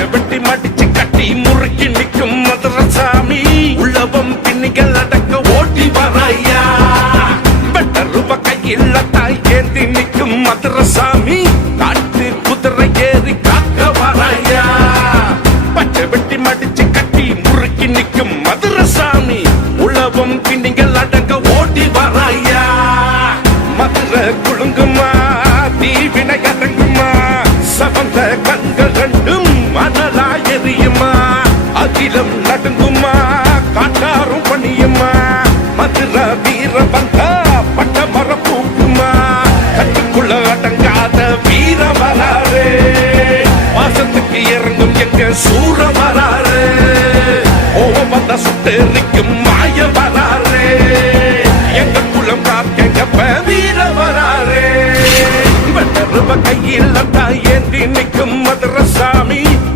பச்சை வெட்டி மடிச்சு கட்டி முறுக்கி நிற்கும் மதுரசாமி உள்ளவம் பின்னிகள் அடக்க ஓட்டி வரையா வெட்ட ரூப கையில் தாய் ஏந்தி நிற்கும் மதுரசாமி காட்டு குதிரை ஏறி காக்க வரையா பச்சை வெட்டி மடிச்சு கட்டி முறுக்கி நிற்கும் மதுரசாமி உள்ளவம் பின்னிகள் அடக்க ஓட்டி வரையா மதுரை குழுங்குமா தீவினை அடங்குமா சவந்த கண்கள் ரெண்டும் மணலா எரியுமா அகிலம் நடுங்குமா காட்டாரும் பணியுமா மதுரை வீர வந்தா பட்ட மர பூக்குமா கட்டுக்குள்ள அடங்காத வீர வராரு வாசத்துக்கு இறங்கும் எங்க சூர வராரு கோவம் வந்த சுட்டெரிக்கும் மாய வராரு எங்க குளம் காக்க வீர வராரு வெட்டருவ கையில் ஏந்தி நிற்கும் மதுரை